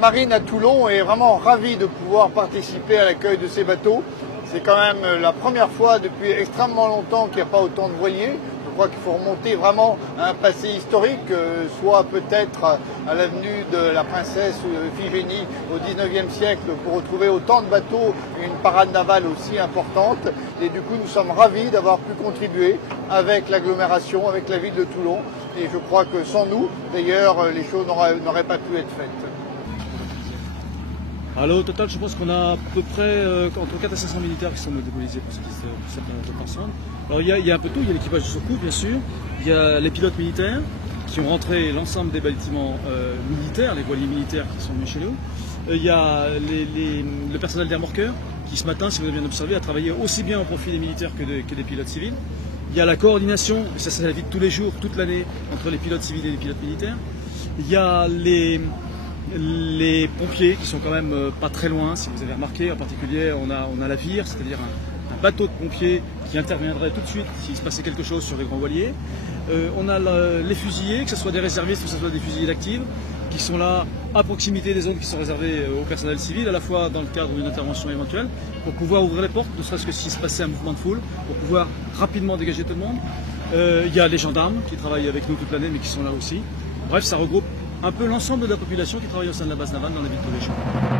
marine à Toulon est vraiment ravie de pouvoir participer à l'accueil de ces bateaux. C'est quand même la première fois depuis extrêmement longtemps qu'il n'y a pas autant de voiliers. Je crois qu'il faut remonter vraiment à un passé historique, soit peut-être à l'avenue de la princesse Iphigénie au XIXe siècle pour retrouver autant de bateaux et une parade navale aussi importante. Et du coup, nous sommes ravis d'avoir pu contribuer avec l'agglomération, avec la ville de Toulon. Et je crois que sans nous, d'ailleurs, les choses n'auraient pas pu être faites. Alors au total, je pense qu'on a à peu près entre 400 et 500 militaires qui sont mobilisés pour cette opération. Alors il y a un peu tout, il y a l'équipage de secours bien sûr, il y a les pilotes militaires qui ont rentré l'ensemble des bâtiments militaires, les voiliers militaires qui sont venus chez nous. Il y a le personnel des remorqueurs qui ce matin, si vous avez bien observé, a travaillé aussi bien au profit des militaires que des pilotes civils. Il y a la coordination, et ça c'est la vie de tous les jours, toute l'année, entre les pilotes civils et les pilotes militaires. Il y a les pompiers qui sont quand même pas très loin, si vous avez remarqué, en particulier on a la vire, c'est-à-dire un bateau de pompiers qui interviendrait tout de suite s'il se passait quelque chose sur les grands voiliers. On a les fusiliers, que ce soit des réservistes ou que ce soit des fusiliers d'active, qui sont là à proximité des zones qui sont réservées au personnel civil, à la fois dans le cadre d'une intervention éventuelle, pour pouvoir ouvrir les portes, ne serait-ce que s'il se passait un mouvement de foule, pour pouvoir rapidement dégager tout le monde. Il y a les gendarmes qui travaillent avec nous toute l'année mais qui sont là aussi. Bref, ça regroupe un peu l'ensemble de la population qui travaille au sein de la base navale dans la ville de Toulon.